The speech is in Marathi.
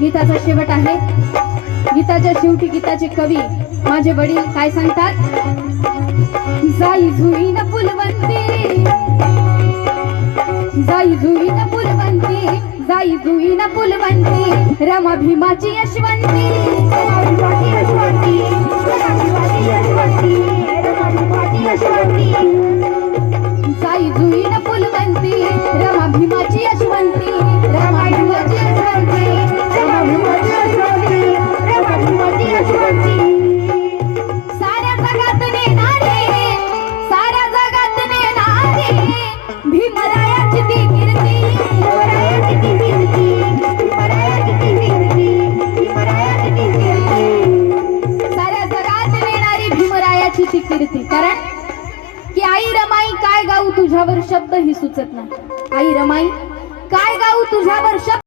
गीताचा शेवट आहे। गीताच्या शेवटी गीताचे कवी माझे वडील काय सांगतात? जाई जुई न फुलवंती, जाई जुई न फुलवंती, जाई जुई न फुलवंती, रमा भीमाची यशवंती, रमा भीमाची यशवंती, रमा भीमाची यशवंती, रमा भीमाची यशवंती, जाई जुई न फुलवंती, रमा भीमाची यशवंती, रमा भीमाची यशवंती, रमा भीमाची यशवंती, रमा भीमाची यशवंती। साऱ्या जगात नेणारे, साऱ्या जगात नेणारे, भीमरायाची ती कीर्ती, भीमरायाची ती कीर्ती, भीमरायाची ती कीर्ती, भीमरायाची ती कीर्ती। साऱ्या जगात नेणारी भीमरायाची ती कीर्ती। कारण की आई रमाई काय गाऊ तुझ्यावर शब्द ही सुचत नाही। आई रमाई काय गाऊ तुझ्यावर शब्द